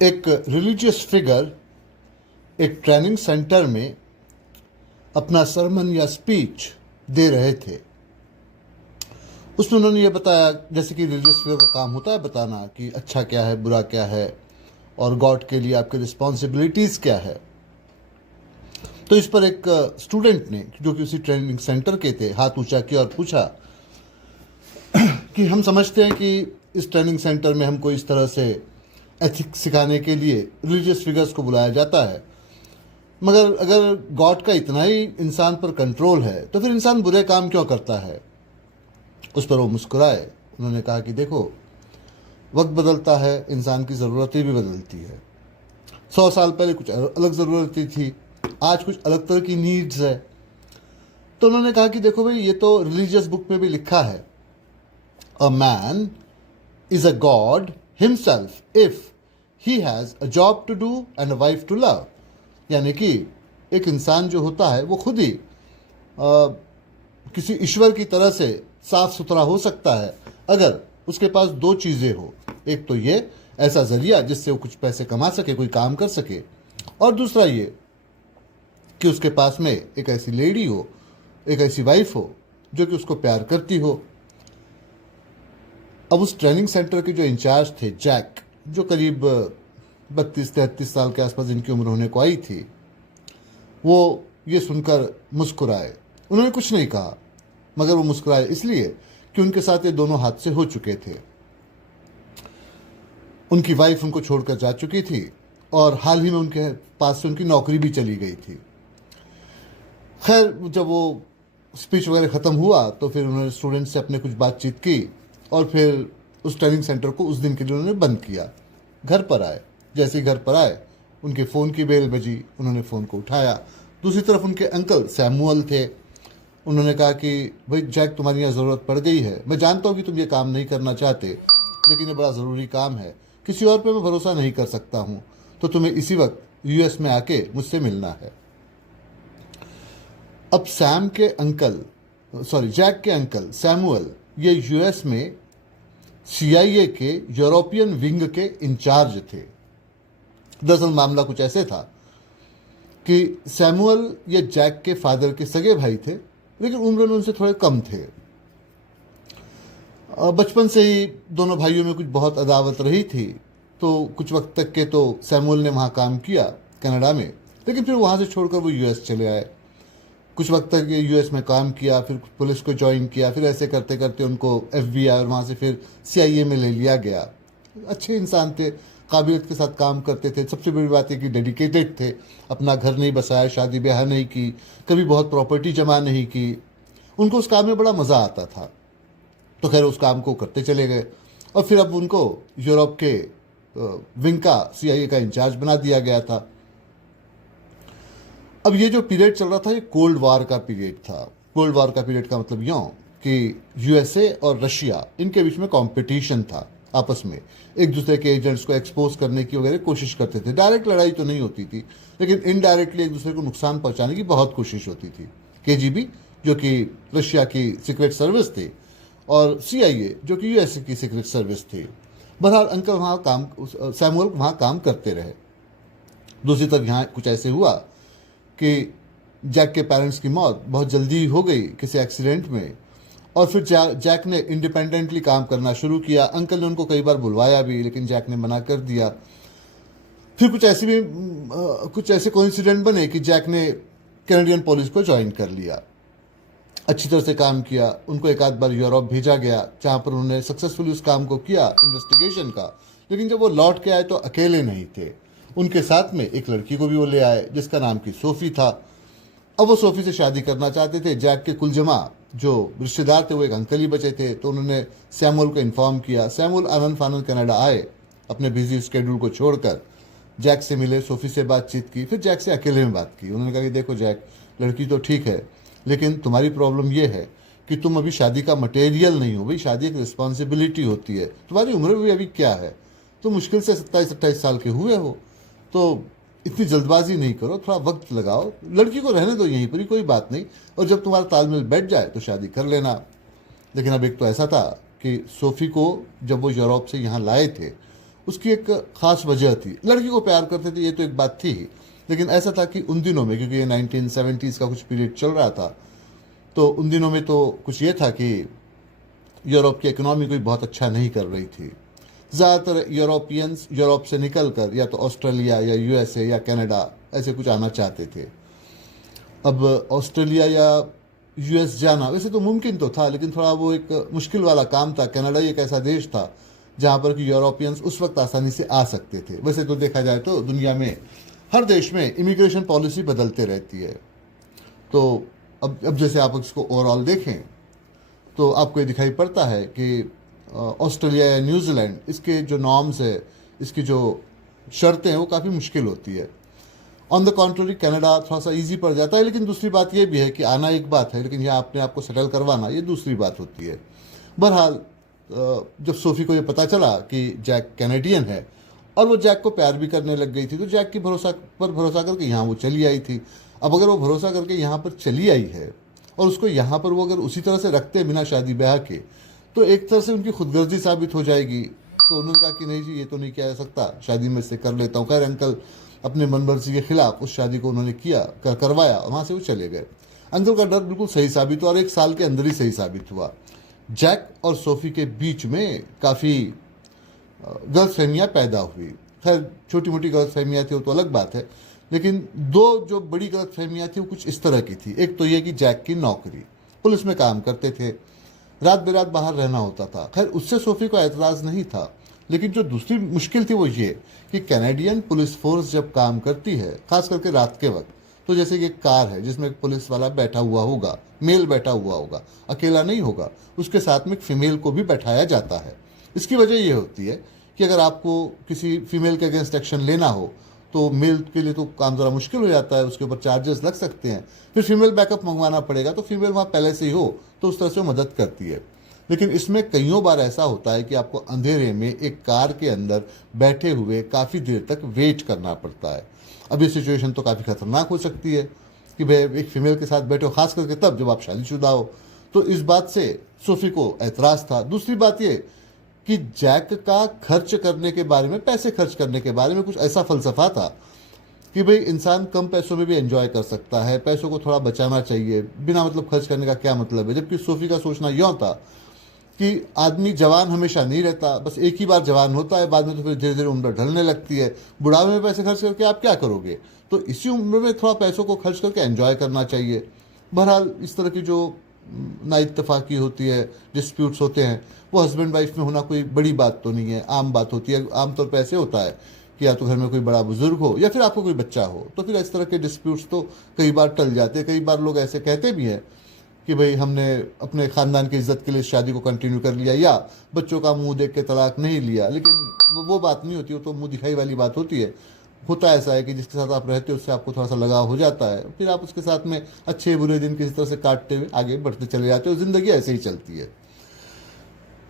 एक religious figure एक training centre में अपना सरमन या स्पीच दे रहे थे। उसमें उन्होंने ये बताया, जैसे कि रिलीजियस फिगर का काम होता है बताना कि अच्छा क्या है, बुरा क्या है, और गॉड के लिए आपकी रिस्पॉन्सिबिलिटीज़ क्या है। तो इस पर एक स्टूडेंट ने, जो कि उसी ट्रेनिंग सेंटर के थे, हाथ ऊंचा किया और पूछा कि हम समझते हैं कि इस ट्रेनिंग सेंटर में हमको इस तरह से एथिक्स सिखाने के लिए रिलीजियस फिगर्स को बुलाया जाता है, मगर अगर गॉड का इतना ही इंसान पर कंट्रोल है तो फिर इंसान बुरे काम क्यों करता है। उस पर वो मुस्कुराए। उन्होंने कहा कि देखो, वक्त बदलता है, इंसान की ज़रूरतें भी बदलती है। 100 साल पहले कुछ अलग ज़रूरतें थी, आज कुछ अलग तरह की नीड्स है। तो उन्होंने कहा कि देखो भाई, ये तो रिलीजियस बुक में भी लिखा है, a man is a god himself if he has a job to do and a wife to love. यानी कि एक इंसान जो होता है वो खुद ही किसी ईश्वर की तरह से साफ सुथरा हो सकता है अगर उसके पास दो चीज़ें हो। एक तो ये ऐसा जरिया जिससे वो कुछ पैसे कमा सके, कोई काम कर सके, और दूसरा ये कि उसके पास में एक ऐसी लेडी हो, एक ऐसी वाइफ हो जो कि उसको प्यार करती हो। अब उस ट्रेनिंग सेंटर के जो इंचार्ज थे, जैक, जो करीब 32-33 साल के आसपास इनकी उम्र होने को आई थी, वो ये सुनकर मुस्कुराए। उन्होंने कुछ नहीं कहा, मगर वो मुस्कुराए इसलिए कि उनके साथ ये दोनों हादसे हो चुके थे। उनकी वाइफ उनको छोड़कर जा चुकी थी और हाल ही में उनके पास से उनकी नौकरी भी चली गई थी। खैर, जब वो स्पीच वगैरह ख़त्म हुआ तो फिर उन्होंने स्टूडेंट से अपने कुछ बातचीत की और फिर उस ट्रेनिंग सेंटर को उस दिन के लिए उन्होंने बंद किया। घर पर आए। जैसे ही घर पर आए, उनके फ़ोन की बेल बजी। उन्होंने फ़ोन को उठाया। दूसरी तरफ उनके अंकल सैमुअल थे। उन्होंने कहा कि भाई जैक, तुम्हारी यहाँ ज़रूरत पड़ गई है। मैं जानता हूँ कि तुम ये काम नहीं करना चाहते, लेकिन ये बड़ा ज़रूरी काम है। किसी और पे मैं भरोसा नहीं कर सकता हूँ, तो तुम्हें इसी वक्त यूएस में आके मुझसे मिलना है। अब जैक के अंकल सैमुअल ये यूएस में सीआईए के यूरोपियन विंग के इंचार्ज थे। दरअसल मामला कुछ ऐसे था कि सैमुअल ये जैक के फादर के सगे भाई थे, लेकिन उम्र में उनसे थोड़े कम थे। बचपन से ही दोनों भाइयों में कुछ बहुत अदावत रही थी। तो कुछ वक्त तक के तो सैमुअल ने वहाँ काम किया कनाडा में, लेकिन फिर वहाँ से छोड़कर वो यूएस चले आए। कुछ वक्त तक ये यूएस में काम किया, फिर पुलिस को ज्वाइन किया, फिर ऐसे करते करते उनको एफबीआई और वहाँ से फिर सीआईए में ले लिया गया। अच्छे इंसान थे, काबिलियत के साथ काम करते थे। सबसे बड़ी बात है कि डेडिकेटेड थे। अपना घर नहीं बसाया, शादी ब्याह नहीं की, कभी बहुत प्रॉपर्टी जमा नहीं की। उनको उस काम में बड़ा मज़ा आता था। तो खैर उस काम को करते चले गए और फिर अब उनको यूरोप के विंग का, सीआईए का इंचार्ज बना दिया गया था। अब ये जो पीरियड चल रहा था, ये कोल्ड वार का पीरियड था। कोल्ड वार का पीरियड का मतलब यूँ कि यूएसए और रशिया, इनके बीच में कंपटीशन था। आपस में एक दूसरे के एजेंट्स को एक्सपोज करने की वगैरह कोशिश करते थे। डायरेक्ट लड़ाई तो नहीं होती थी, लेकिन इनडायरेक्टली एक दूसरे को नुकसान पहुंचाने की बहुत कोशिश होती थी। केजीबी, जो कि रशिया की सीक्रेट सर्विस थी, और सीआईए, जो कि यूएसए की सीक्रेट सर्विस थी। बहरहाल अंकल सैमुअल वहाँ काम करते रहे। दूसरी तरफ यहाँ कुछ ऐसे हुआ कि जैक के पेरेंट्स की मौत बहुत जल्दी हो गई किसी एक्सीडेंट में, और फिर जैक ने इंडिपेंडेंटली काम करना शुरू किया। अंकल ने उनको कई बार बुलवाया भी, लेकिन जैक ने मना कर दिया। फिर कुछ ऐसे कोइंसिडेंट बने कि जैक ने कैनेडियन पुलिस को ज्वाइन कर लिया। अच्छी तरह से काम किया। उनको एक आध बार यूरोप भेजा गया, जहाँ पर उन्होंने सक्सेसफुली उस काम को किया, इन्वेस्टिगेशन का। लेकिन जब वो लौट के आए तो अकेले नहीं थे, उनके साथ में एक लड़की को भी वो ले आए, जिसका नाम की सोफ़ी था। अब वो सोफ़ी से शादी करना चाहते थे। जैक के कुलजमा जो रिश्तेदार थे वो एक अंकल ही बचे थे, तो उन्होंने सैमुअल को इन्फॉर्म किया। सैमुअल आनंद फानंद कनाडा आए, अपने बिजी स्केड्यूल को छोड़कर जैक से मिले, सोफ़ी से बातचीत की, फिर जैक से अकेले में बात की। उन्होंने कहा कि देखो जैक, लड़की तो ठीक है, लेकिन तुम्हारी प्रॉब्लम ये है कि तुम अभी शादी का मटेरियल नहीं हो। भाई, शादी एक रिस्पॉन्सिबिलिटी होती है। तुम्हारी उम्र भी अभी क्या है, तो मुश्किल से 27-28 साल के हुए हो, तो इतनी जल्दबाजी नहीं करो, थोड़ा वक्त लगाओ, लड़की को रहने दो यहीं पर ही, कोई बात नहीं, और जब तुम्हारा तालमेल बैठ जाए तो शादी कर लेना। लेकिन अब एक तो ऐसा था कि सोफ़ी को जब वो यूरोप से यहाँ लाए थे, उसकी एक ख़ास वजह थी। लड़की को प्यार करते थे ये तो एक बात थी ही, लेकिन ऐसा था कि उन दिनों में, क्योंकि ये 1970s का कुछ पीरियड चल रहा था, तो उन दिनों में तो कुछ ये था कि यूरोप की इकोनॉमी कोई बहुत अच्छा नहीं कर रही थी। ज़्यादातर यूरोपियंस यूरोप से निकल कर या तो ऑस्ट्रेलिया या यूएसए या कनाडा ऐसे कुछ आना चाहते थे। अब ऑस्ट्रेलिया या यूएस जाना वैसे तो मुमकिन तो था, लेकिन थोड़ा वो एक मुश्किल वाला काम था। कनाडा एक ऐसा देश था जहाँ पर कि यूरोपियंस उस वक्त आसानी से आ सकते थे। वैसे तो देखा जाए तो दुनिया में हर देश में इमिग्रेशन पॉलिसी बदलते रहती है। तो अब जैसे आप इसको ओवरऑल देखें तो आपको ये दिखाई पड़ता है कि ऑस्ट्रेलिया या न्यूजीलैंड, इसके जो नॉर्म्स है, इसकी जो शर्तें हैं वो काफ़ी मुश्किल होती है। ऑन द कॉन्ट्ररी कनाडा थोड़ा सा इजी पड़ जाता है, लेकिन दूसरी बात ये भी है कि आना एक बात है, लेकिन यहाँ अपने आप को सेटल करवाना ये दूसरी बात होती है। बहरहाल जब सोफ़ी को ये पता चला कि जैक कैनेडियन है और वो जैक को प्यार भी करने लग गई थी, तो जैक की भरोसा करके यहाँ वो चली आई थी। अब अगर वो भरोसा करके यहाँ पर चली आई है और उसको यहाँ पर वो अगर उसी तरह से रखते बिना शादी ब्याह के, तो एक तरह से उनकी खुदगर्जी साबित हो जाएगी। तो उन्होंने कहा कि नहीं जी, ये तो नहीं किया जा सकता, शादी में से कर लेता हूँ। खैर अंकल अपने मनमर्जी के खिलाफ उस शादी को उन्होंने करवाया और वहाँ से वो चले गए। अंकल का डर बिल्कुल सही साबित हुआ और 1 साल के अंदर ही सही साबित हुआ। जैक और सोफ़ी के बीच में काफ़ी गलतफहमियाँ पैदा हुई। खैर छोटी मोटी गलतफहमियाँ थी वो तो अलग बात है, लेकिन 2 जो बड़ी गलतफहमियाँ थी वो कुछ इस तरह की थी। एक तो ये कि जैक की नौकरी, पुलिस में काम करते थे, रात बेरात बाहर रहना होता था। खैर उससे सोफ़ी को एतराज़ नहीं था, लेकिन जो दूसरी मुश्किल थी वो ये कि कैनेडियन पुलिस फोर्स जब काम करती है, खास करके रात के वक्त, तो जैसे कि एक कार है जिसमें एक पुलिस वाला बैठा हुआ होगा, मेल बैठा हुआ होगा, अकेला नहीं होगा, उसके साथ में एक फीमेल को भी बैठाया जाता है। इसकी वजह ये होती है कि अगर आपको किसी फीमेल के अगेंस्ट एक्शन लेना हो तो मेल के लिए तो काम ज़रा मुश्किल हो जाता है, उसके ऊपर चार्जेस लग सकते हैं, फिर फीमेल बैकअप मंगवाना पड़ेगा, तो फीमेल वहाँ पहले से ही हो तो उस तरह से मदद करती है। लेकिन इसमें कईयों बार ऐसा होता है कि आपको अंधेरे में एक कार के अंदर बैठे हुए काफ़ी देर तक वेट करना पड़ता है। अब ये सिचुएशन तो काफ़ी ख़तरनाक हो सकती है कि भाई एक फीमेल के साथ बैठे हो, खास करके तब जब आप शादीशुदा हो। तो इस बात से सोफ़ी को एतराज़ था। दूसरी बात ये कि जैक का खर्च करने के बारे में, पैसे खर्च करने के बारे में कुछ ऐसा फ़लसफ़ा था कि भाई इंसान कम पैसों में भी एंजॉय कर सकता है, पैसों को थोड़ा बचाना चाहिए, बिना मतलब खर्च करने का क्या मतलब है। जबकि सोफ़ी का सोचना यूँ था कि आदमी जवान हमेशा नहीं रहता, बस एक ही बार जवान होता है, बाद में तो फिर धीरे धीरे उम्र ढलने लगती है। बुढ़ापे में पैसे खर्च करके आप क्या करोगे, तो इसी उम्र में थोड़ा पैसों को खर्च करके एंजॉय करना चाहिए। बहरहाल इस तरह की जो ना इत्तफाकी होती है, डिस्प्यूट्स होते हैं, वो हस्बैंड वाइफ में होना कोई बड़ी बात तो नहीं है, आम बात होती है। आमतौर पर ऐसे होता है कि या तो घर में कोई बड़ा बुजुर्ग हो या फिर आपको कोई बच्चा हो, तो फिर इस तरह के डिस्प्यूट्स तो कई बार टल जाते हैं। कई बार लोग ऐसे कहते भी हैं कि भाई हमने अपने ख़ानदान की इज़्ज़त के लिए शादी को कंटिन्यू कर लिया या बच्चों का मुंह देख के तलाक नहीं लिया, लेकिन वो बात नहीं होती, वो तो मुंह दिखाई वाली बात होती है। होता ऐसा है कि जिसके साथ आप रहते हो उससे आपको थोड़ा सा लगाव हो जाता है, फिर आप उसके साथ में अच्छे बुरे दिन किसी तरह से काटते हुए आगे बढ़ते चले जाते हो, ज़िंदगी ऐसे ही चलती है।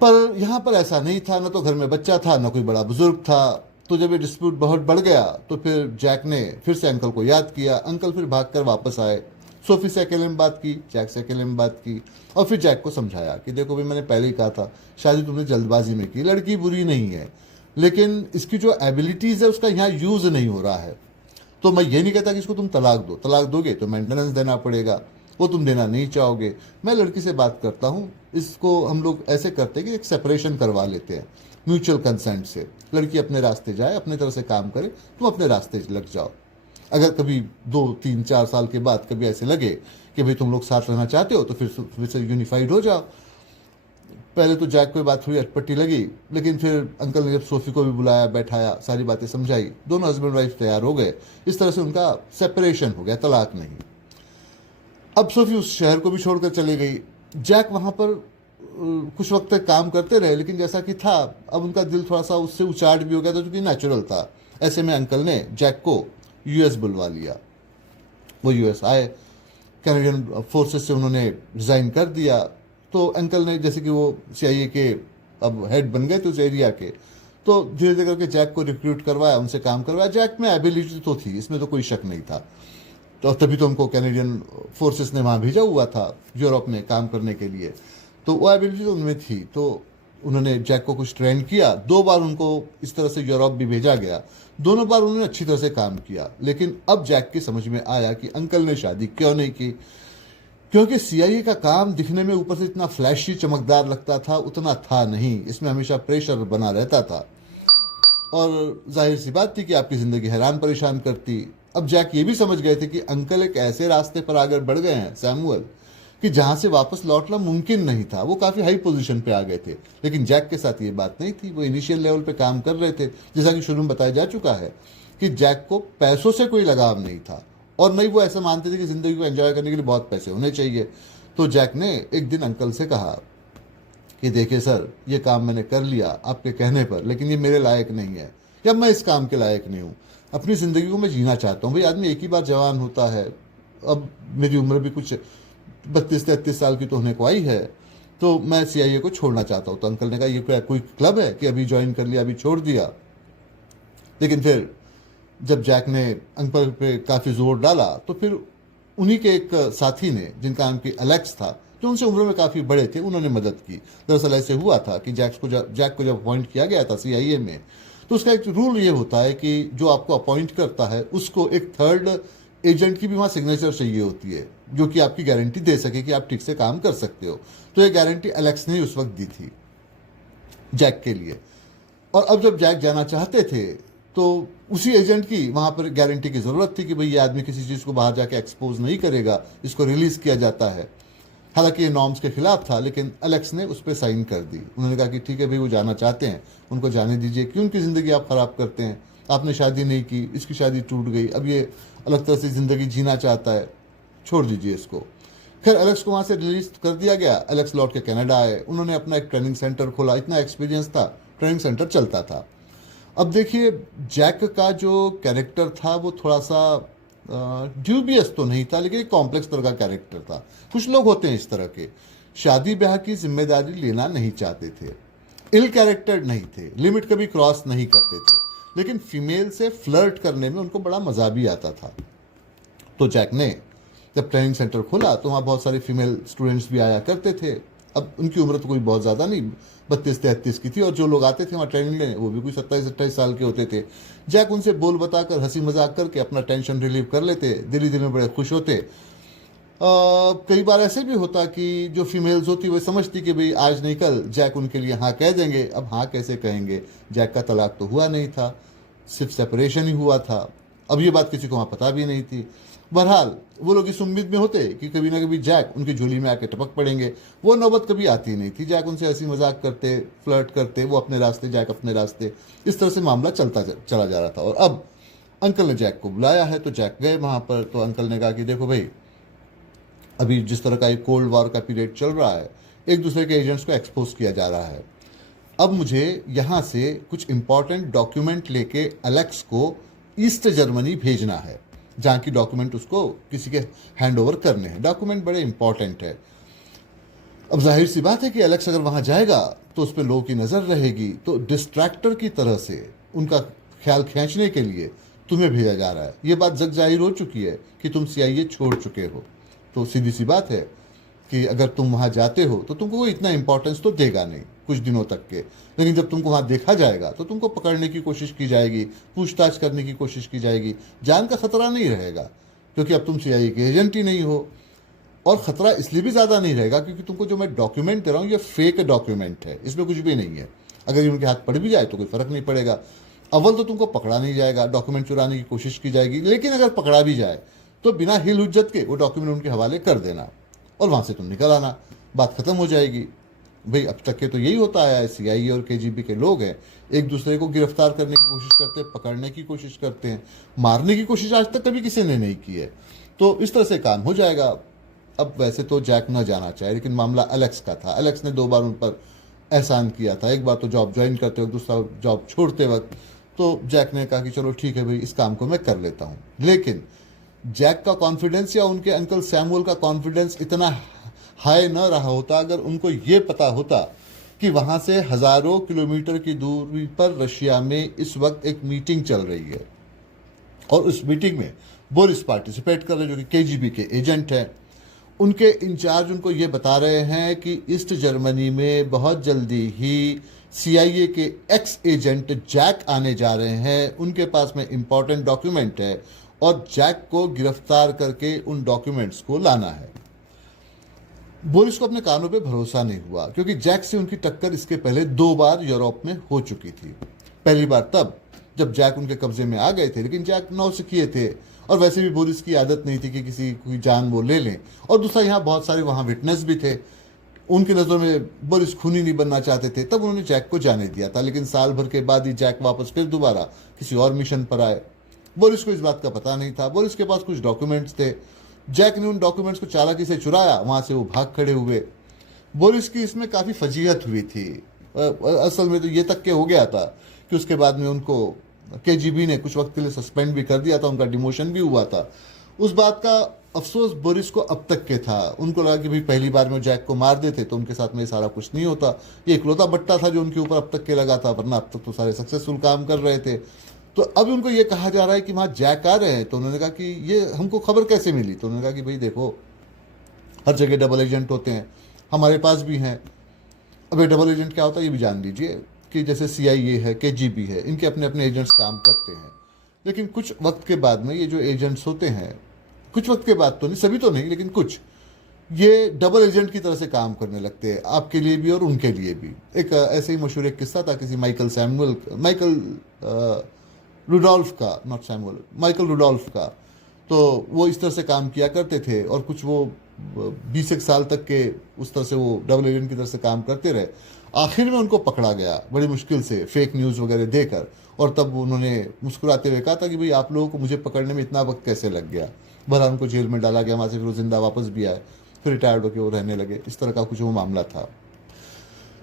पर यहाँ पर ऐसा नहीं था, ना तो घर में बच्चा था, ना कोई बड़ा बुजुर्ग था। तो जब ये डिस्प्यूट बहुत बढ़ गया तो फिर जैक ने फिर से अंकल को याद किया। अंकल फिर भाग कर वापस आए, सोफ़ी से अकेले में बात की, जैक से अकेले में बात की, और फिर जैक को समझाया कि देखो भाई, मैंने पहले ही कहा था शादी तुमने जल्दबाजी में की, लड़की बुरी नहीं है, लेकिन इसकी जो एबिलिटीज़ है उसका यहाँ यूज़ नहीं हो रहा है। तो मैं ये नहीं कहता कि इसको तुम तलाक दो, तलाक दोगे तो मेंटेनेंस देना पड़ेगा, वो तुम देना नहीं चाहोगे। मैं लड़की से बात करता हूँ, इसको हम लोग ऐसे करते हैं कि एक सेपरेशन करवा लेते हैं म्यूचुअल कंसेंट से। लड़की अपने रास्ते जाए, अपने तरह से काम करे, तुम अपने रास्ते लग जाओ। अगर कभी 2, 3, 4 साल के बाद कभी ऐसे लगे कि भाई तुम लोग साथ रहना चाहते हो तो फिर से यूनिफाइड हो जाओ। पहले तो जैक को बात थोड़ी अटपटी लगी, लेकिन फिर अंकल ने जब सोफ़ी को भी बुलाया, बैठाया, सारी बातें समझाई, दोनों हस्बैंड वाइफ तैयार हो गए। इस तरह से उनका सेपरेशन हो गया, तलाक नहीं। अब सोफ़ी उस शहर को भी छोड़कर चली गई। जैक वहाँ पर कुछ वक्त तक काम करते रहे, लेकिन जैसा कि था अब उनका दिल थोड़ा सा उससे उचाट भी हो गया था, जो कि नेचुरल था। ऐसे में अंकल ने जैक को यूएस बुलवा लिया। वो यूएस आए, कैनेडियन फोर्सेस से उन्होंने रिज़ाइन कर दिया। तो अंकल ने, जैसे कि वो सीआईए के अब हेड बन गए थे उस एरिया के, तो धीरे धीरे करके जैक को रिक्रूट करवाया, उनसे काम करवाया। जैक में एबिलिटी तो थी, इसमें तो कोई शक नहीं था, तो तभी तो उनको कैनेडियन फोर्सेस ने वहाँ भेजा हुआ था यूरोप में काम करने के लिए, तो वो एबिलिटी तो उनमें थी। तो उन्होंने जैक को कुछ ट्रेन किया, 2 बार उनको इस तरह से यूरोप भी भेजा गया, दोनों बार उन्होंने अच्छी तरह से काम किया। लेकिन अब जैक की समझ में आया कि अंकल ने शादी क्यों नहीं की, क्योंकि सीआईए का काम दिखने में ऊपर से इतना फ्लैशी चमकदार लगता था, उतना था नहीं। इसमें हमेशा प्रेशर बना रहता था और जाहिर सी बात थी कि आपकी ज़िंदगी हैरान परेशान करती। अब जैक ये भी समझ गए थे कि अंकल एक ऐसे रास्ते पर आगे बढ़ गए हैं सैमुअल, कि जहां से वापस लौटना मुमकिन नहीं था। वो काफ़ी हाई पोजीशन पे आ गए थे, लेकिन जैक के साथ ये बात नहीं थी। वो इनिशियल लेवल पे काम कर रहे थे। जैसा कि शुरू में बताया जा चुका है कि जैक को पैसों से कोई लगाव नहीं था, और नहीं वो ऐसा मानते थे कि ज़िंदगी को एंजॉय करने के लिए बहुत पैसे होने चाहिए। तो जैक ने एक दिन अंकल से कहा कि देखिए सर, ये काम मैंने कर लिया आपके कहने पर, लेकिन ये मेरे लायक नहीं है, या मैं इस काम के लायक नहीं हूँ। अपनी ज़िंदगी को मैं जीना चाहता हूँ। भाई आदमी एक ही बार जवान होता है, अब मेरी उम्र भी कुछ 32-33 साल की तो होने को आई है, तो मैं सीआईए को छोड़ना चाहता हूँ। तो अंकल ने कहा ये कोई क्लब है कि अभी ज्वाइन कर लिया, अभी छोड़ दिया। लेकिन फिर जब जैक ने अंकल पे काफ़ी जोर डाला, तो फिर उन्हीं के एक साथी ने, जिनका नाम कि एलेक्स था, जो उनसे उम्र में काफ़ी बड़े थे, उन्होंने मदद की। दरअसल ऐसे हुआ था कि जैक को जब अपॉइंट किया गया था सीआईए में, तो उसका एक रूल ये होता है कि जो आपको अपॉइंट करता है उसको एक थर्ड एजेंट की भी वहाँ सिग्नेचर चाहिए होती है, जो कि आपकी गारंटी दे सके कि आप ठीक से काम कर सकते हो। तो ये गारंटी एलेक्स ने उस वक्त दी थी जैक के लिए। और अब जब जैक जाना चाहते थे, तो उसी एजेंट की वहाँ पर गारंटी की ज़रूरत थी कि भाई ये आदमी किसी चीज़ को बाहर जाके एक्सपोज नहीं करेगा, इसको रिलीज़ किया जाता है। हालांकि ये नॉर्म्स के खिलाफ था, लेकिन एलेक्स ने उस पर साइन कर दी। उन्होंने कहा कि ठीक है भाई, वो जाना चाहते हैं, उनको जाने दीजिए, क्यों उनकी ज़िंदगी आप ख़राब करते हैं। आपने शादी नहीं की, इसकी शादी टूट गई, अब ये अलग तरह से ज़िंदगी जीना चाहता है, छोड़ दीजिए इसको। फिर एलेक्स को वहाँ से रिलीज कर दिया गया। एलेक्स लौट के कनाडा आए, उन्होंने अपना एक ट्रेनिंग सेंटर खोला। इतना एक्सपीरियंस था, ट्रेनिंग सेंटर चलता था। अब देखिए, जैक का जो कैरेक्टर था वो थोड़ा सा ड्यूबियस तो नहीं था, लेकिन एक कॉम्प्लेक्स तरह का कैरेक्टर था। कुछ लोग होते हैं इस तरह के, शादी ब्याह की जिम्मेदारी लेना नहीं चाहते थे, इल कैरेक्टर नहीं थे, लिमिट कभी क्रॉस नहीं करते थे, लेकिन फीमेल से फ्लर्ट करने में उनको बड़ा मज़ा भी आता था। तो जैक ने जब ट्रेनिंग सेंटर खोला तो वहाँ बहुत सारे फीमेल स्टूडेंट्स भी आया करते थे। अब उनकी उम्र तो कोई बहुत ज़्यादा नहीं, 32-33 की थी, और जो लोग आते थे वहाँ ट्रेनिंग लेने वो भी कोई 27-28 साल के होते थे। जैक उनसे बोल बताकर, हंसी मजाक करके अपना टेंशन रिलीव कर लेते, दिल ही दिल में बड़े खुश होते। कई बार ऐसे भी होता कि जो फीमेल्स होती वो समझती कि भाई आज नहीं कल जैक उनके लिए हाँ कह देंगे। अब हाँ कैसे कहेंगे, जैक का तलाक तो हुआ नहीं था, सिर्फ सेपरेशन ही हुआ था। अब ये बात किसी को वहाँ पता भी नहीं थी। बहरहाल वो लोग इस उम्मीद में होते कि कभी ना कभी जैक उनकी झोली में आके टपक पड़ेंगे। वो नौबत कभी आती नहीं थी। जैक उनसे हंसी मजाक करते, फ्लर्ट करते, वो अपने रास्ते, जैक अपने रास्ते, इस तरह से मामला चला जा रहा था। और अब अंकल ने जैक को बुलाया है, तो जैक गए वहाँ पर। तो अंकल ने कहा कि देखो भाई, अभी जिस तरह का एक कोल्ड वॉर का पीरियड चल रहा है, एक दूसरे के एजेंट्स को एक्सपोज किया जा रहा है। अब मुझे यहाँ से कुछ इंपॉर्टेंट डॉक्यूमेंट लेके एलेक्स को ईस्ट जर्मनी भेजना है, जहाँ की डॉक्यूमेंट उसको किसी के हैंड ओवर करने हैं। डॉक्यूमेंट बड़े इंपॉर्टेंट है। अब जाहिर सी बात है कि एलेक्स अगर वहाँ जाएगा तो उस पर लोगों की नज़र रहेगी, तो डिस्ट्रैक्टर की तरह से उनका ख्याल खींचने के लिए तुम्हें भेजा जा रहा है। ये बात जग जाहिर हो चुकी है कि तुम सीआईए छोड़ चुके हो। तो सीधी सी बात है कि अगर तुम वहाँ जाते हो तो तुमको कोई इतना इंपॉर्टेंस तो देगा नहीं कुछ दिनों तक के, लेकिन जब तुमको वहाँ देखा जाएगा तो तुमको पकड़ने की कोशिश की जाएगी, पूछताछ करने की कोशिश की जाएगी। जान का खतरा नहीं रहेगा, क्योंकि अब तुम सीआईए के एजेंट ही नहीं हो। और ख़तरा इसलिए भी ज़्यादा नहीं रहेगा क्योंकि तुमको जो मैं डॉक्यूमेंट दे रहा हूँ ये फेक डॉक्यूमेंट है, इसमें कुछ भी नहीं है। अगर ये उनके हाथ पड़ भी जाए तो कोई फ़र्क नहीं पड़ेगा। अव्वल तो तुमको पकड़ा नहीं जाएगा, डॉक्यूमेंट चुराने की कोशिश की जाएगी, लेकिन अगर पकड़ा भी जाए तो बिना हिल हुज्जत के वो डॉक्यूमेंट उनके हवाले कर देना और वहाँ से तुम निकल आना, बात ख़त्म हो जाएगी। भाई अब तक के तो यही होता आया है। सीआईए और केजीबी के लोग हैं, एक दूसरे को गिरफ्तार करने की कोशिश करते हैं, पकड़ने की कोशिश करते हैं, मारने की कोशिश आज तक कभी किसी ने नहीं की है। तो इस तरह से काम हो जाएगा। अब वैसे तो जैक न जाना चाहे, लेकिन मामला एलेक्स का था। एलेक्स ने 2 बार उन पर एहसान किया था, एक बार तो जॉब ज्वाइन करते वक्त, दूसरा जॉब छोड़ते वक्त। तो जैक ने कहा कि चलो ठीक है भाई, इस काम को मैं कर लेता हूँ। लेकिन जैक का कॉन्फिडेंस या उनके अंकल सैमुअल का कॉन्फिडेंस इतना हाई न रहा होता अगर उनको ये पता होता कि वहाँ से हज़ारों किलोमीटर की दूरी पर रशिया में इस वक्त एक मीटिंग चल रही है, और उस मीटिंग में बोरिस पार्टिसिपेट कर रहे हैं, जो कि केजीबी के एजेंट हैं। उनके इंचार्ज उनको ये बता रहे हैं कि ईस्ट जर्मनी में बहुत जल्दी ही CIA के एक्स एजेंट जैक आने जा रहे हैं, उनके पास में इम्पोर्टेंट डॉक्यूमेंट है और जैक को गिरफ्तार करके उन डॉक्यूमेंट्स को लाना है। बोरिस को अपने कानों पे भरोसा नहीं हुआ, क्योंकि जैक से उनकी टक्कर इसके पहले 2 बार यूरोप में हो चुकी थी। पहली बार तब जब जैक उनके कब्जे में आ गए थे, लेकिन जैक नौसिखिए थे और वैसे भी बोरिस की आदत नहीं थी कि किसी की जान वो ले लें, और दूसरा यहाँ बहुत सारे वहाँ विटनेस भी थे। उनकी नज़रों में बोरिस खूनी नहीं बनना चाहते थे, तब उन्होंने जैक को जाने दिया था। लेकिन साल भर के बाद ही जैक वापस फिर दोबारा किसी और मिशन पर आए। बोरिस को इस बात का पता नहीं था। बोरिस के पास कुछ डॉक्यूमेंट्स थे, जैक ने उन डॉक्यूमेंट्स को चालाकी से चुराया, वहाँ से वो भाग खड़े हुए। बोरिस की इसमें काफ़ी फजीहत हुई थी। असल में तो ये तक के हो गया था कि उसके बाद में उनको KGB ने कुछ वक्त के लिए सस्पेंड भी कर दिया था, उनका डिमोशन भी हुआ था। उस बात का अफसोस बोरिस को अब तक के था। उनको लगा कि भाई पहली बार में जैक को मार देते तो उनके साथ में सारा कुछ नहीं होता। ये इकलौता बट्टा था जो उनके ऊपर अब तक के लगा था, वरना अब तक तो सारे सक्सेसफुल काम कर रहे थे। तो अब उनको ये कहा जा रहा है कि वहाँ जैक आ रहे हैं, तो उन्होंने कहा कि ये हमको खबर कैसे मिली? तो उन्होंने कहा कि भाई देखो, हर जगह डबल एजेंट होते हैं, हमारे पास भी हैं। अब ये डबल एजेंट क्या होता है ये भी जान लीजिए कि जैसे CIA है, KGB है, इनके अपने अपने एजेंट्स काम करते हैं। लेकिन कुछ वक्त के बाद में ये जो एजेंट्स होते हैं, कुछ वक्त के बाद तो नहीं, सभी तो नहीं, लेकिन कुछ, ये डबल एजेंट की तरह से काम करने लगते हैं, आपके लिए भी और उनके लिए भी। एक ऐसे ही मशहूर एक किस्सा था किसी माइकल रुडोल्फ का। तो वो इस तरह से काम किया करते थे और कुछ वो 20 साल तक के उस तरह से वो डबल एजेंट की तरह से काम करते रहे। आखिर में उनको पकड़ा गया बड़ी मुश्किल से, फेक न्यूज़ वगैरह देकर, और तब उन्होंने मुस्कुराते हुए कहा था कि भाई आप लोगों को मुझे पकड़ने में इतना वक्त कैसे लग गया। बहरहाल उनको जेल में डाला गया, वहाँ से फिर वो जिंदा वापस भी आए, फिर रिटायर्ड होकर वो रहने लगे। इस तरह का कुछ वो मामला था।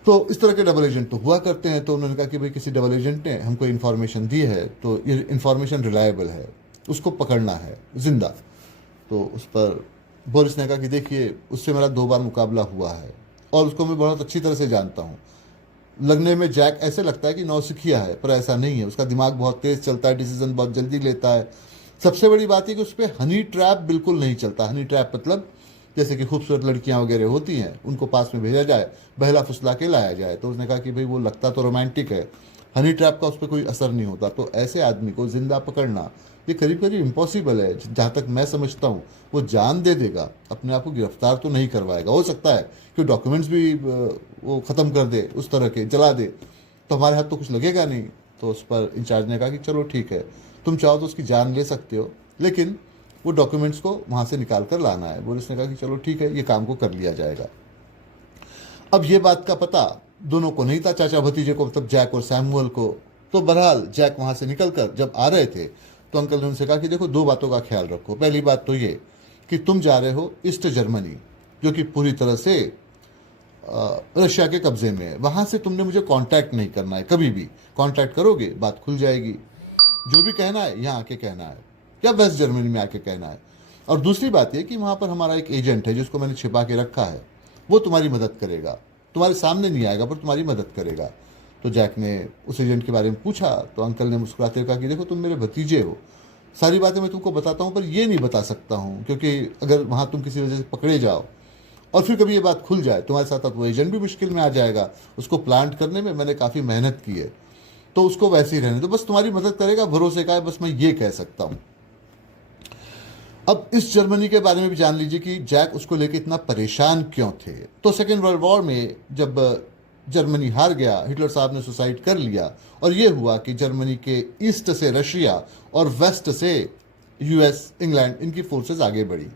तो इस तरह के डबल एजेंट तो हुआ करते हैं। तो उन्होंने कहा कि भाई किसी डबल एजेंट ने हमको इन्फॉर्मेशन दी है, तो ये इन्फॉर्मेशन रिलायबल है, उसको पकड़ना है जिंदा। तो उस पर बोरिस ने कहा कि देखिए, उससे मेरा 2 बार मुकाबला हुआ है और उसको मैं बहुत अच्छी तरह से जानता हूँ। लगने में जैक ऐसे लगता है कि नौसिखिया है, पर ऐसा नहीं है। उसका दिमाग बहुत तेज़ चलता है, डिसीजन बहुत जल्दी लेता है। सबसे बड़ी बात है कि उस पर हनी ट्रैप बिल्कुल नहीं चलता। हनी ट्रैप मतलब जैसे कि खूबसूरत लड़कियां वगैरह होती हैं, उनको पास में भेजा जाए, बहला फुसला के लाया जाए। तो उसने कहा कि भाई वो लगता तो रोमांटिक है, हनी ट्रैप का उस पर कोई असर नहीं होता। तो ऐसे आदमी को जिंदा पकड़ना ये करीब करीब इम्पॉसिबल है। जहाँ तक मैं समझता हूँ, वो जान दे देगा, अपने आप को गिरफ्तार तो नहीं करवाएगा। हो सकता है कि डॉक्यूमेंट्स भी वो ख़त्म कर दे, उस तरह के जला दे, तो हमारे हाथ तो कुछ लगेगा नहीं। तो उस पर इंचार्ज ने कहा कि चलो ठीक है, तुम चाहो तो उसकी जान ले सकते हो, लेकिन वो डॉक्यूमेंट्स को वहाँ से निकाल कर लाना है। बोरिस ने कहा कि चलो ठीक है, ये काम को कर लिया जाएगा। अब ये बात का पता दोनों को नहीं था, चाचा भतीजे को, मतलब जैक और सैमुअल को। तो बहरहाल जैक वहाँ से निकल कर जब आ रहे थे, तो अंकल ने उनसे कहा कि देखो, 2 बातों का ख्याल रखो। पहली बात तो ये कि तुम जा रहे हो ईस्ट जर्मनी, जो कि पूरी तरह से रशिया के कब्जे में है। वहाँ से तुमने मुझे कांटेक्ट नहीं करना है, कभी भी कांटेक्ट करोगे बात खुल जाएगी। जो भी कहना है यहाँ आके कहना है, या वेस्ट जर्मनी में आके कहना है। और दूसरी बात यह कि वहाँ पर हमारा एक एजेंट है जिसको मैंने छिपा के रखा है, वो तुम्हारी मदद करेगा, तुम्हारे सामने नहीं आएगा पर तुम्हारी मदद करेगा। तो जैक ने उस एजेंट के बारे में पूछा, तो अंकल ने मुस्कुराते हुए कहा कि देखो, तुम मेरे भतीजे हो, सारी बातें मैं तुमको बताता हूँ, पर ये नहीं बता सकता हूँ, क्योंकि अगर वहाँ तुम किसी वजह से पकड़े जाओ और फिर कभी ये बात खुल जाए, तुम्हारे साथ वो एजेंट भी मुश्किल में आ जाएगा। उसको प्लांट करने में मैंने काफ़ी मेहनत की है, तो उसको वैसे ही रहने दो, बस तुम्हारी मदद करेगा, भरोसे का है, बस मैं ये कह सकता हूँ। अब इस जर्मनी के बारे में भी जान लीजिए कि जैक उसको लेके इतना परेशान क्यों थे। तो सेकेंड वर्ल्ड वॉर में जब जर्मनी हार गया, हिटलर साहब ने सुसाइड कर लिया, और ये हुआ कि जर्मनी के ईस्ट से रशिया और वेस्ट से US, इंग्लैंड, इनकी फोर्सेस आगे बढ़ी।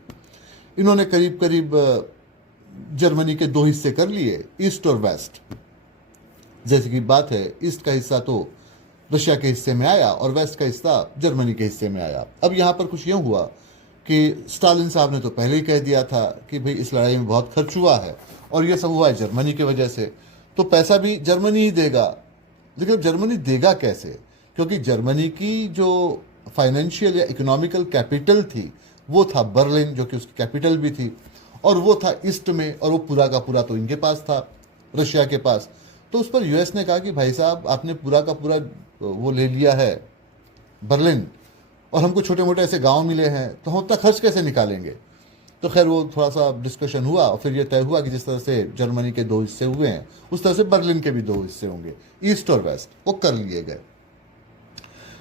इन्होंने करीब करीब जर्मनी के 2 हिस्से कर लिए, ईस्ट और वेस्ट। जैसे कि बात है, ईस्ट का हिस्सा तो रशिया के हिस्से में आया और वेस्ट का हिस्सा जर्मनी के हिस्से में आया। अब यहाँ पर कुछ यूँ हुआ कि स्टालिन साहब ने तो पहले ही कह दिया था कि भाई इस लड़ाई में बहुत खर्च हुआ है और ये सब हुआ है जर्मनी की वजह से, तो पैसा भी जर्मनी ही देगा। लेकिन जर्मनी देगा कैसे? क्योंकि जर्मनी की जो फाइनेंशियल या इकोनॉमिकल कैपिटल थी वो था बर्लिन, जो कि उसकी कैपिटल भी थी, और वो था ईस्ट में, और वो पूरा का पूरा तो इनके पास था, रशिया के पास। तो उस पर US ने कहा कि भाई साहब, आपने पूरा का पूरा वो ले लिया है बर्लिन, और हमको छोटे मोटे ऐसे गांव मिले हैं, तो हम उतना खर्च कैसे निकालेंगे? तो खैर वो थोड़ा सा डिस्कशन हुआ और फिर ये तय हुआ कि जिस तरह से जर्मनी के 2 हिस्से हुए हैं उस तरह से बर्लिन के भी 2 हिस्से होंगे, ईस्ट और वेस्ट, वो कर लिए गए।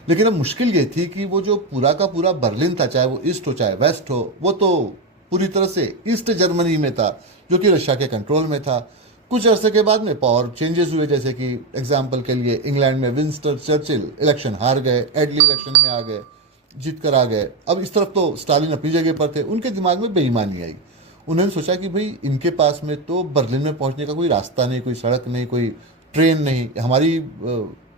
लेकिन अब मुश्किल ये थी कि वो जो पूरा का पूरा बर्लिन था, चाहे वो ईस्ट हो चाहे वेस्ट हो, वो तो पूरी तरह से ईस्ट जर्मनी में था जो कि रशिया के कंट्रोल में था। कुछ अरसे के बाद में पावर चेंजेस हुए, जैसे कि एग्जाम्पल के लिए इंग्लैंड में विंस्टन चर्चिल इलेक्शन हार गए, एडली इलेक्शन में आ गए, जीत कर आ गए। अब इस तरफ तो स्टालिन अपनी जगह पर थे, उनके दिमाग में बेईमानी आई। उन्होंने सोचा कि भाई इनके पास में तो बर्लिन में पहुंचने का कोई रास्ता नहीं, कोई सड़क नहीं, कोई ट्रेन नहीं, हमारी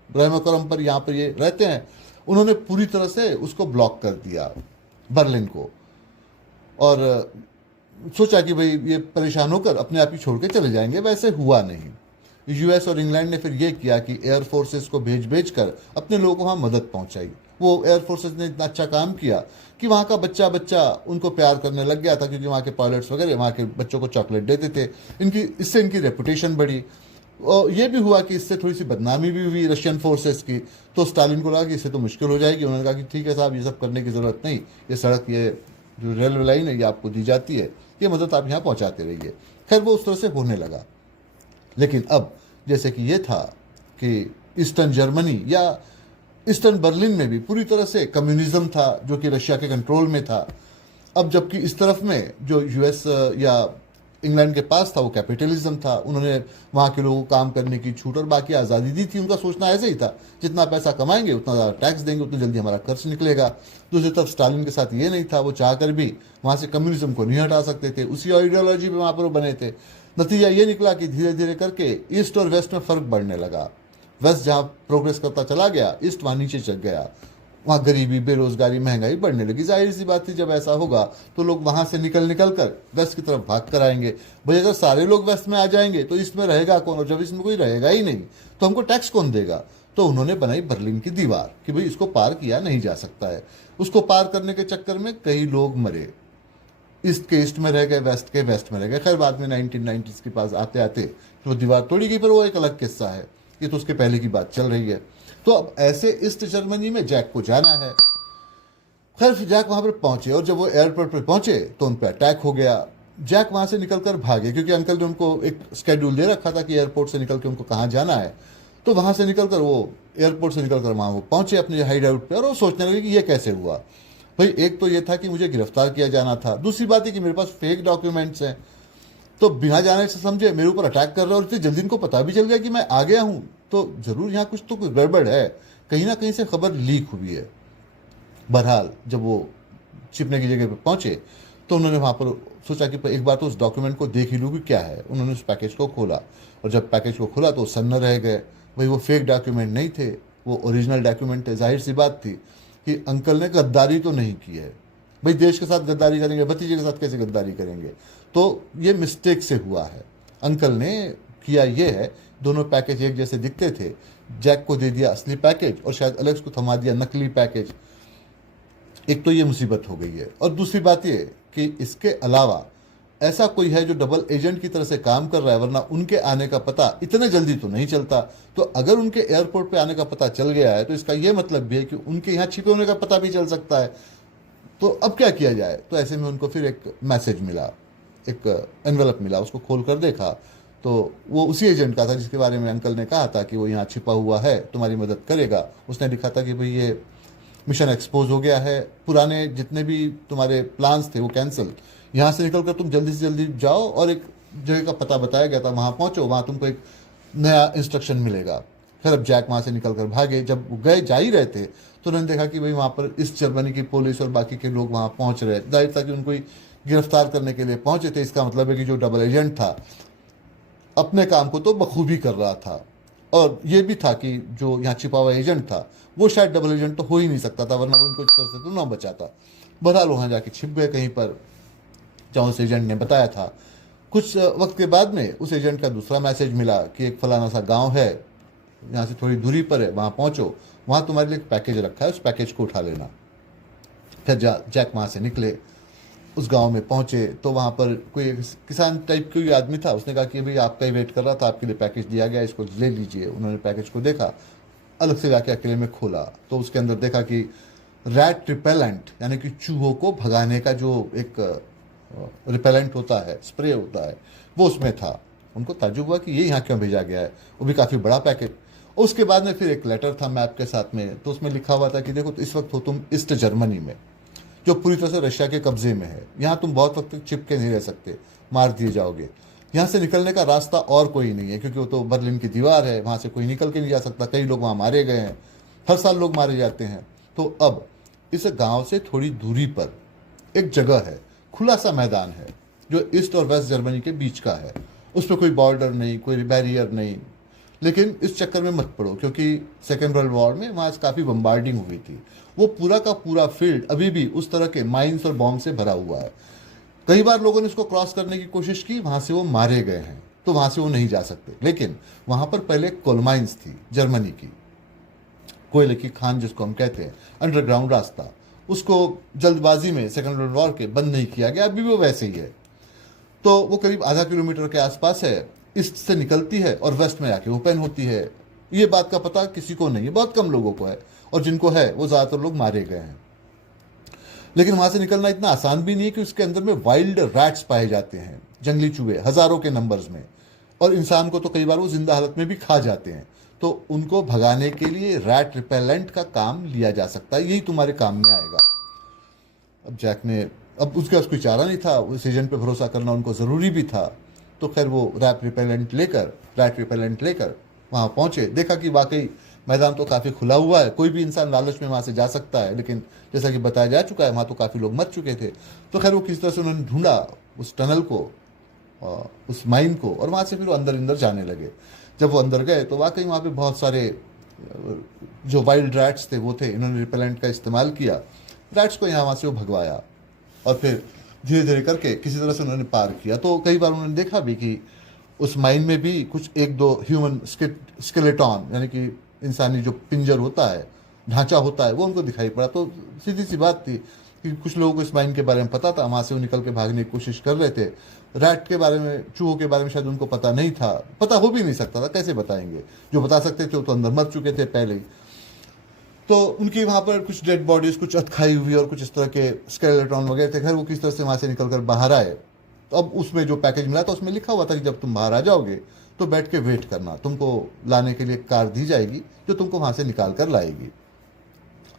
रहमकरम पर यहाँ पर ये रहते हैं। उन्होंने पूरी तरह से उसको ब्लॉक कर दिया, बर्लिन को, और सोचा कि भाई ये परेशान होकर अपने आप ही छोड़ के चले जाएंगे। वैसे हुआ नहीं। यूएस और इंग्लैंड ने फिर ये किया कि एयर फोर्सेस को भेज कर अपने लोगों को वहाँ मदद पहुंचाई। वो एयर फोर्सेस ने इतना अच्छा काम किया कि वहाँ का बच्चा बच्चा उनको प्यार करने लग गया था, क्योंकि वहाँ के पायलट्स वगैरह वहाँ के बच्चों को चॉकलेट देते थे। इससे इनकी रेपुटेशन बढ़ी। और ये भी हुआ कि इससे थोड़ी सी बदनामी भी हुई रशियन फोर्सेस की। तो स्टालिन को लगा कि इससे तो मुश्किल हो जाएगी। उन्होंने कहा कि ठीक है साहब, ये सब करने की ज़रूरत नहीं, ये सड़क, ये जो रेलवे लाइन है ये आपको दी जाती है, ये मदद आप यहाँ पहुँचाते रहिए। खैर वो उस तरह से होने लगा। लेकिन अब जैसे कि ये था कि ईस्टर्न जर्मनी या ईस्टर्न बर्लिन में भी पूरी तरह से कम्युनिज्म था जो कि रशिया के कंट्रोल में था। अब जबकि इस तरफ में जो यूएस या इंग्लैंड के पास था वो कैपिटलिज्म था। उन्होंने वहाँ के लोगों को काम करने की छूट और बाकी आज़ादी दी थी। उनका सोचना ऐसे ही था, जितना पैसा कमाएंगे उतना ज़्यादा टैक्स देंगे, उतनी जल्दी हमारा खर्च निकलेगा। दूसरी तरफ स्टालिन के साथ ये नहीं था, वो चाहकर भी वहाँ से कम्युनिज्म को नहीं हटा सकते थे, उसी आइडियोलॉजी में वहाँ पर वो बने थे। नतीजा ये निकला कि धीरे धीरे करके ईस्ट और वेस्ट में फ़र्क बढ़ने लगा। वेस्ट जहाँ प्रोग्रेस करता चला गया, ईस्ट वहाँ नीचे चल गया। वहाँ गरीबी, बेरोजगारी, महंगाई बढ़ने लगी। जाहिर सी बात थी, जब ऐसा होगा तो लोग वहाँ से निकल कर वेस्ट की तरफ भाग कर आएंगे। भाई अगर सारे लोग वेस्ट में आ जाएंगे तो इसमें रहेगा कौन, और जब इसमें कोई रहेगा ही नहीं तो हमको टैक्स कौन देगा। तो उन्होंने बनाई बर्लिन की दीवार कि भाई इसको पार किया नहीं जा सकता है। उसको पार करने के चक्कर में कई लोग मरे, ईस्ट के ईस्ट में रह गए, वेस्ट के वेस्ट में रह गए। खैर बाद में 1990s के पास आते आते तो दीवार तोड़ी गई, पर वो एक अलग किस्सा है, ये तो उसके पहले की बात चल रही है। तो अब ऐसे ईस्ट जर्मनी में जैक को जाना है। खैर जैक वहां पर पहुंचे और जब वो एयरपोर्ट पर पहुंचे तो उन पर अटैक हो गया। जैक वहां से निकलकर भागे, क्योंकि अंकल ने उनको एक स्केड्यूल दे रखा था कि एयरपोर्ट से निकल के उनको कहाँ जाना है। तो वहां से निकलकर वो एयरपोर्ट से निकलकर वहां वो पहुंचे अपने हाइड आउट पर, और वो सोचने लगे कि ये कैसे हुआ। भाई एक तो ये था कि मुझे गिरफ्तार किया जाना था, दूसरी बात है कि मेरे पास फेक डॉक्यूमेंट्स हैं, तो बिना जाने से समझे मेरे ऊपर अटैक कर रहा है। और इतनी जल्दी इनको पता भी चल गया कि मैं आ गया हूं, तो जरूर यहाँ कुछ तो गड़बड़ है, कहीं ना कहीं से खबर लीक हुई है। बहरहाल जब वो छिपने की जगह पर पहुंचे तो उन्होंने वहां पर सोचा कि एक बार तो उस डॉक्यूमेंट को देख ही लूँ कि क्या है। उन्होंने उस पैकेज को खोला, और जब पैकेज को खोला तो सन्न रह गए। भाई वो फेक डॉक्यूमेंट नहीं थे, वो ओरिजिनल डॉक्यूमेंट थे। जाहिर सी बात थी कि अंकल ने गद्दारी तो नहीं की है। भाई देश के साथ गद्दारी करेंगे, भतीजे के साथ कैसे गद्दारी करेंगे। तो ये मिस्टेक से हुआ है। अंकल ने किया ये है, दोनों पैकेज एक जैसे दिखते थे, जैक को दे दिया असली पैकेज और शायद एलेक्स को थमा दिया नकली पैकेज। एक तो ये मुसीबत हो गई है, और दूसरी बात ये कि इसके अलावा ऐसा कोई है जो डबल एजेंट की तरह से काम कर रहा है, वरना उनके आने का पता इतने जल्दी तो नहीं चलता। तो अगर उनके एयरपोर्ट पे आने का पता चल गया है तो इसका ये मतलब भी है कि उनके यहाँ छिपे होने का पता भी चल सकता है। तो अब क्या किया जाए। तो ऐसे में उनको फिर एक मैसेज मिला, एक एनवेलप मिला। उसको खोल कर देखा तो वो उसी एजेंट का था जिसके बारे में अंकल ने कहा था कि वो यहाँ छिपा हुआ है, तुम्हारी मदद करेगा। उसने लिखा था कि भाई ये मिशन एक्सपोज हो गया है, पुराने जितने भी तुम्हारे प्लान्स थे वो कैंसिल, यहाँ से निकलकर तुम जल्दी से जल्दी जाओ, और एक जगह का पता बताया गया था वहाँ पहुँचो, वहाँ तुमको एक नया इंस्ट्रक्शन मिलेगा। फिर अब जैक वहाँ से निकलकर भागे। जब वो गए जा ही रहे थे तो उन्होंने देखा कि भाई वहाँ पर ईस्ट जर्मनी की पुलिस और बाकी के लोग वहाँ पहुँच रहे। जाहिर था कि उनको ही गिरफ्तार करने के लिए पहुँचे थे। इसका मतलब है कि जो डबल एजेंट था अपने काम को तो बखूबी कर रहा था, और ये भी था कि जो यहाँ छिपा हुआ एजेंट था वो शायद डबल एजेंट तो हो ही नहीं सकता था, वरना वो इनको इस तरह से तो ना बचाता। बहरहाल वहाँ जाके छिप गए कहीं पर जहाँ उस एजेंट ने बताया था। कुछ वक्त के बाद में उस एजेंट का दूसरा मैसेज मिला कि एक फलाना सा गांव है, यहाँ से थोड़ी दूरी पर है, वहाँ पहुँचो, वहाँ तुम्हारे लिए एक पैकेज रखा है, उस पैकेज को उठा लेना। फिर जैक वहाँ से निकले, उस गांव में पहुँचे तो वहाँ पर कोई किसान टाइप कोई आदमी था। उसने कहा कि भाई आपका ही वेट कर रहा था, आपके लिए पैकेज दिया गया, इसको ले लीजिए। उन्होंने पैकेज को देखा, अलग से जाके अकेले में खोला तो उसके अंदर देखा कि रैट रिपेलेंट यानी कि चूहों को भगाने का जो एक रिपेलेंट होता है, स्प्रे होता है, वो उसमें था। उनको ताज्जुब हुआ कि ये यहाँ क्यों भेजा गया है, वो भी काफ़ी बड़ा पैकेट। उसके बाद में फिर एक लेटर था मैप के साथ में, तो उसमें लिखा हुआ था कि देखो, तो इस वक्त हो तुम ईस्ट जर्मनी में, जो पूरी तरह से रशिया के कब्जे में है। यहाँ तुम बहुत वक्त तक चिपके नहीं रह सकते, मार दिए जाओगे। यहाँ से निकलने का रास्ता और कोई नहीं है, क्योंकि वो तो बर्लिन की दीवार है, वहाँ से कोई निकल के नहीं जा सकता। कई लोग वहाँ मारे गए हैं, हर साल लोग मारे जाते हैं। तो अब इस गांव से थोड़ी दूरी पर एक जगह है, खुला सा मैदान है, जो ईस्ट और वेस्ट जर्मनी के बीच का है। उस पर कोई बॉर्डर नहीं, कोई बैरियर नहीं। लेकिन इस चक्कर में मत पड़ो, क्योंकि सेकेंड वर्ल्ड वॉर में वहाँ काफ़ी बम्बार्डिंग हुई थी। वो पूरा का पूरा फील्ड अभी भी उस तरह के माइंस और बॉम्ब से भरा हुआ है। कई बार लोगों ने इसको क्रॉस करने की कोशिश की, वहाँ से वो मारे गए हैं, तो वहाँ से वो नहीं जा सकते। लेकिन वहाँ पर पहले कोल माइंस थी जर्मनी की, कोयले की खान जिसको हम कहते हैं, अंडरग्राउंड रास्ता। उसको जल्दबाजी में सेकेंड वर्ल्ड वॉर के बंद नहीं किया गया, अभी भी वो वैसे ही है। तो वो करीब आधा किलोमीटर के आसपास है, ईस्ट से निकलती है और वेस्ट में आके ओपन होती है। ये बात का पता किसी को नहीं है, बहुत कम लोगों को है, और जिनको है वो ज़्यादातर लोग मारे गए हैं। लेकिन वहाँ से निकलना इतना आसान भी नहीं है, कि उसके अंदर में वाइल्ड रैट्स पाए जाते हैं, जंगली चूहे हज़ारों के नंबर्स में, और इंसान को तो कई बार वो जिंदा हालत में भी खा जाते हैं। तो उनको भगाने के लिए रैट रिपेलेंट का काम लिया जा सकता है, यही तुम्हारे काम में आएगा। अब जैक ने, अब उसके पास कोई चारा नहीं था, उस एजेंट पे भरोसा करना उनको ज़रूरी भी था। तो खैर वो रैट रिपेलेंट लेकर वहाँ पहुँचे। देखा कि वाकई मैदान तो काफ़ी खुला हुआ है, कोई भी इंसान लालच में वहाँ से जा सकता है, लेकिन जैसा कि बताया जा चुका है, वहाँ तो काफ़ी लोग मर चुके थे। तो खैर वो किसी तरह से उन्होंने ढूंढा उस टनल को, उस माइन को, और वहाँ से फिर वो अंदर जाने लगे। जब वो अंदर गए तो वाकई वहाँ पे बहुत सारे जो वाइल्ड रैट्स थे वो थे। इन्होंने रिपेलेंट का इस्तेमाल किया, रैट्स को यहाँ वहाँ से वो भगवाया, और फिर धीरे धीरे करके किसी तरह से उन्होंने पार किया। तो कई बार उन्होंने देखा भी कि उस माइन में भी कुछ एक दो ह्यूमन स्केलेटॉन, यानी कि इंसानी जो पिंजर होता है, ढांचा होता है, वो उनको दिखाई पड़ा। तो सीधी सी बात थी कि कुछ लोगों को इस माइन के बारे में पता था, वहाँ से वो निकल के भागने की कोशिश कर रहे थे। रैट के बारे में, चूहों के बारे में शायद उनको पता नहीं था, पता हो भी नहीं सकता था, कैसे बताएंगे। जो बता सकते थे वो तो अंदर मर चुके थे पहले ही। तो उनकी वहाँ पर कुछ डेड बॉडीज, कुछ अतखाई हुई और कुछ इस तरह के स्केलेटॉन वगैरह थे। खैर वो किस तरह से वहाँ से निकल कर बाहर आए। तो अब उसमें जो पैकेज मिला था उसमें लिखा हुआ था कि जब तुम बाहर आ जाओगे तो बैठ के वेट करना, तुमको लाने के लिए कार दी जाएगी जो तुमको वहाँ से निकाल कर लाएगी।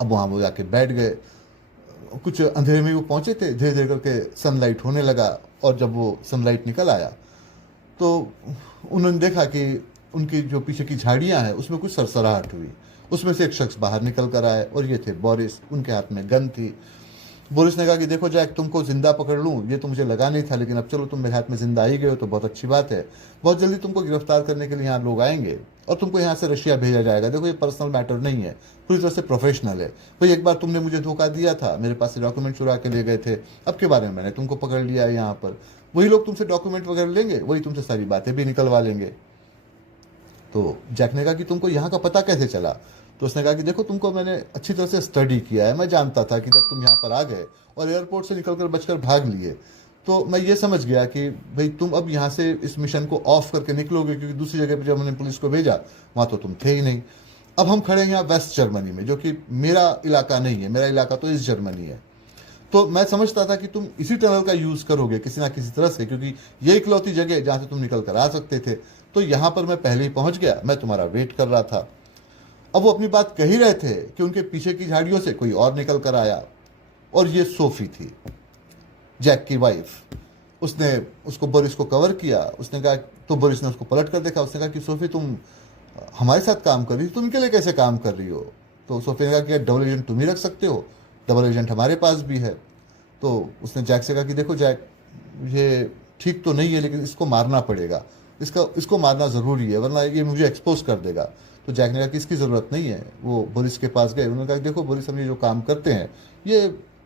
अब वहाँ वो जाके बैठ गए। कुछ अंधेरे में वो पहुँचे थे, धीरे धीरे करके सनलाइट होने लगा, और जब वो सनलाइट निकल आया तो उन्होंने देखा कि उनकी जो पीछे की झाड़ियाँ हैं उसमें कुछ सरसराहट हुई। उसमें से एक शख्स बाहर निकल कर आए, और ये थे बोरिस। उनके हाथ में गन थी। बोरिस ने कहा कि देखो जैक, तुमको जिंदा पकड़ लूँ ये तो मुझे लगा नहीं था, लेकिन अब चलो तुम मेरे हाथ में जिंदा आई गए हो तो बहुत अच्छी बात है। बहुत जल्दी तुमको गिरफ्तार करने के लिए यहाँ लोग आएंगे, और तुमको यहाँ से रशिया भेजा जाएगा। देखो ये पर्सनल मैटर नहीं है, पूरी तरह से प्रोफेशनल है। भाई एक बार तुमने मुझे धोखा दिया था, मेरे पास से डॉक्यूमेंट चुरा के ले गए थे, अब के बारे में मैंने तुमको पकड़ लिया है यहाँ पर। वही लोग तुमसे डॉक्यूमेंट वगैरह लेंगे, वही तुमसे सारी बातें भी निकलवा लेंगे। तो जैक ने कहा कि तुमको यहाँ का पता कैसे चला? तो उसने कहा कि देखो, तुमको मैंने अच्छी तरह से स्टडी किया है। मैं जानता था कि जब तुम यहाँ पर आ गए और एयरपोर्ट से निकलकर बचकर भाग लिए, तो मैं ये समझ गया कि भाई तुम अब यहाँ से इस मिशन को ऑफ करके निकलोगे, क्योंकि दूसरी जगह पर जब हमने पुलिस को भेजा वहाँ तो तुम थे ही नहीं। अब हम खड़े हैं यहाँ वेस्ट जर्मनी में, जो कि मेरा इलाका नहीं है, मेरा इलाका तो ईस्ट जर्मनी है। तो मैं समझता था कि तुम इसी टनल का यूज़ करोगे किसी ना किसी तरह से, क्योंकि ये इकलौती जगह जहाँ से तुम निकल कर आ सकते थे। तो यहाँ पर मैं पहले ही पहुँच गया, मैं तुम्हारा वेट कर रहा था। अब वो अपनी बात कह ही रहे थे कि उनके पीछे की झाड़ियों से कोई और निकल कर आया, और ये सोफी थी, जैक की वाइफ। उसने उसको, बोरिस को कवर किया। उसने कहा, तो बोरिस ने उसको पलट कर देखा। उसने कहा कि सोफी, तुम हमारे साथ काम कर रही हो, तुम इनके लिए कैसे काम कर रही हो? तो सोफी ने कहा कि डबल एजेंट तुम ही रख सकते हो, डबल एजेंट हमारे पास भी है। तो उसने जैक से कहा कि देखो जैक, ये ठीक तो नहीं है, लेकिन इसको मारना पड़ेगा, इसको मारना ज़रूरी है, वरना ये मुझे एक्सपोज कर देगा। तो जैक ने कहा कि इसकी ज़रूरत नहीं है। वो बोरिस के पास गए। उन्होंने कहा देखो बोरिस, हम ये जो काम करते हैं ये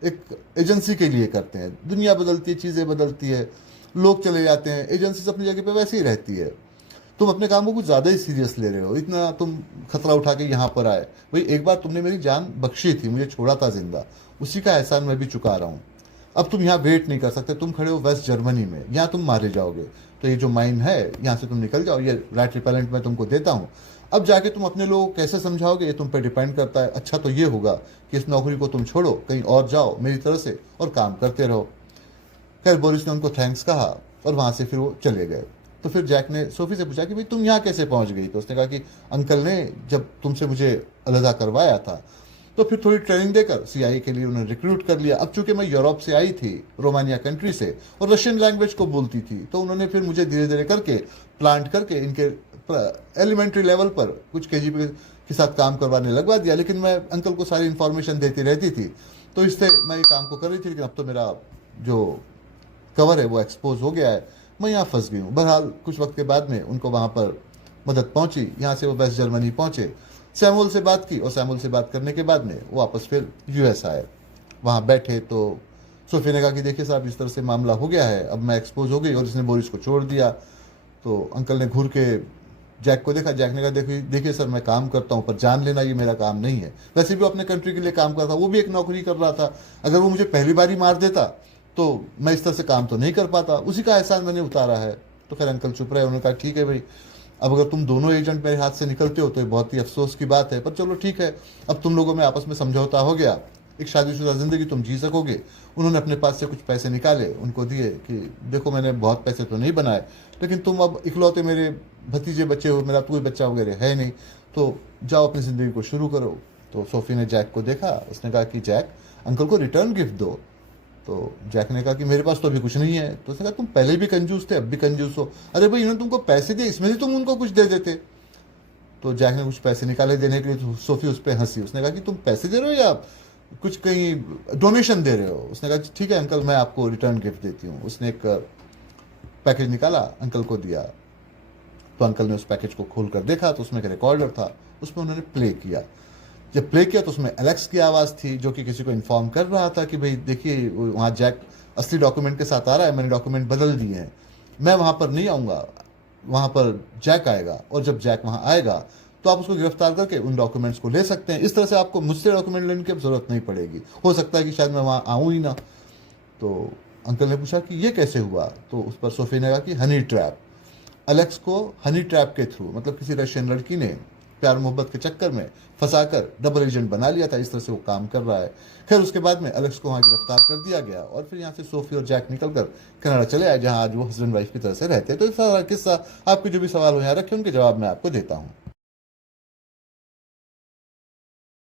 एक एजेंसी के लिए करते हैं। दुनिया बदलती है, चीज़ें बदलती है, लोग चले जाते हैं, एजेंसी अपनी जगह पे वैसे ही रहती है। तुम अपने काम को कुछ ज़्यादा ही सीरियस ले रहे हो, इतना तुम खतरा उठा के यहाँ पर आए। भाई एक बार तुमने मेरी जान बख्शी थी, मुझे छोड़ा था जिंदा, उसी का एहसान मैं भी चुका रहा हूँ। अब तुम यहाँ वेट नहीं कर सकते, तुम खड़े हो वेस्ट जर्मनी में, यहाँ तुम मारे जाओगे। तो ये जो माइन है यहाँ से तुम निकल जाओ, ये रैट रिपेलेंट मैं तुमको देता हूँ। अब जाके तुम अपने लोगों को कैसे समझाओगे ये तुम पे डिपेंड करता है। अच्छा तो ये होगा कि इस नौकरी को तुम छोड़ो, कहीं और जाओ मेरी तरह से और काम करते रहो। खैर बोरिस ने उनको थैंक्स कहा और वहाँ से फिर वो चले गए। तो फिर जैक ने सोफी से पूछा कि भाई तुम यहाँ कैसे पहुँच गई? तो उसने कहा कि अंकल ने जब तुमसे मुझे अलहदा करवाया था तो फिर थोड़ी ट्रेनिंग देकर सीआईए के लिए उन्होंने रिक्रूट कर लिया। अब चूंकि मैं यूरोप से आई थी, रोमानिया कंट्री से, और रशियन लैंग्वेज को बोलती थी, तो उन्होंने फिर मुझे धीरे धीरे करके प्लांट करके इनके एलिमेंट्री लेवल पर कुछ केजीबी के साथ काम करवाने लगवा दिया। लेकिन मैं अंकल को सारी इन्फॉर्मेशन देती रहती थी, तो इससे मैं ये काम को कर रही थी। लेकिन अब तो मेरा जो कवर है वो एक्सपोज हो गया है, मैं यहाँ फंस गई हूँ। बहरहाल कुछ वक्त के बाद में उनको वहाँ पर मदद पहुँची। यहाँ से वो वेस्ट जर्मनी पहुँचे, सैमुअल से बात की, और सैमुअल से बात करने के बाद में वो वापस फिर यूएस आए। वहाँ बैठे तो सोफी ने कहा कि देखिए साहब, इस तरह से मामला हो गया है, अब मैं एक्सपोज हो गई और इसने बोरिस को छोड़ दिया। तो अंकल ने घूर के जैक को देखा। जैक ने कहा देखिए सर, मैं काम करता हूँ, पर जान लेना ये मेरा काम नहीं है। वैसे भी वो अपने कंट्री के लिए काम कर रहा था, वो भी एक नौकरी कर रहा था। अगर वो मुझे पहली बार ही मार देता तो मैं इस तरह से काम तो नहीं कर पाता, उसी का एहसान मैंने उतारा है। तो खैर अंकल चुप रहे। उन्होंने कहा ठीक है भाई, अब अगर तुम दोनों एजेंट मेरे हाथ से निकलते हो तो ये बहुत ही अफसोस की बात है, पर चलो ठीक है, अब तुम लोगों में आपस में समझौता हो गया, एक शादीशुदा ज़िंदगी तुम जी सकोगे। उन्होंने अपने पास से कुछ पैसे निकाले, उनको दिए कि देखो मैंने बहुत पैसे तो नहीं बनाए, लेकिन तुम अब इकलौते मेरे भतीजे बच्चे हो, मेरा कोई बच्चा वगैरह है नहीं, तो जाओ अपनी ज़िंदगी को शुरू करो। तो सोफी ने जैक को देखा, उसने कहा कि जैक, अंकल को रिटर्न गिफ्ट दो। तो जैक ने कहा कि मेरे पास तो अभी कुछ नहीं है। तो उसने कहा तुम पहले भी कंजूस थे, अब भी कंजूस हो। अरे भाई, इन्होंने तुमको पैसे दिए, इसमें से तुम उनको कुछ दे देते। तो जैक ने कुछ पैसे निकाले देने के लिए, तो सोफी उस पर हंसी। उसने कहा कि तुम पैसे दे रहे हो या कुछ कहीं डोनेशन दे रहे हो? उसने कहा ठीक है अंकल, मैं आपको रिटर्न गिफ्ट देती हूँ। उसने एक पैकेज निकाला, अंकल को दिया। तो अंकल ने उस पैकेज को खोल कर देखा तो उसमें एक रिकॉर्डर था, उसमें उन्होंने प्ले किया। जब प्ले किया तो उसमें एलेक्स की आवाज़ थी, जो कि किसी को इन्फॉर्म कर रहा था कि भाई देखिए वहाँ जैक असली डॉक्यूमेंट के साथ आ रहा है, मैंने डॉक्यूमेंट बदल दिए हैं, मैं वहाँ पर नहीं आऊँगा, वहाँ पर जैक आएगा, और जब जैक वहाँ आएगा तो आप उसको गिरफ्तार करके उन डॉक्यूमेंट्स को ले सकते हैं। इस तरह से आपको मुझसे डॉक्यूमेंट लेने की अब ज़रूरत नहीं पड़ेगी, हो सकता है कि शायद मैं वहाँ आऊँ ही ना। तो अंकल ने पूछा कि ये कैसे हुआ? तो उस पर सोफी ने कहा कि हनी ट्रैप, एलेक्स को हनी ट्रैप के थ्रू, मतलब किसी रशियन लड़की ने प्यार मोहब्बत के चक्कर में फंसाकर डबल एजेंट बना लिया था, इस तरह से वो काम कर रहा है। खैर उसके बाद में एलेक्स को वहाँ गिरफ्तार कर दिया गया और फिर यहाँ से सोफी और जैक निकलकर कनाडा चले आए, जहाँ आज वो हस्बैंड वाइफ की तरह से रहते हैं। तो ये सारा किस्सा, आपके जो भी सवाल हो यहाँ रखे, उनके जवाब मैं आपको देता हूँ।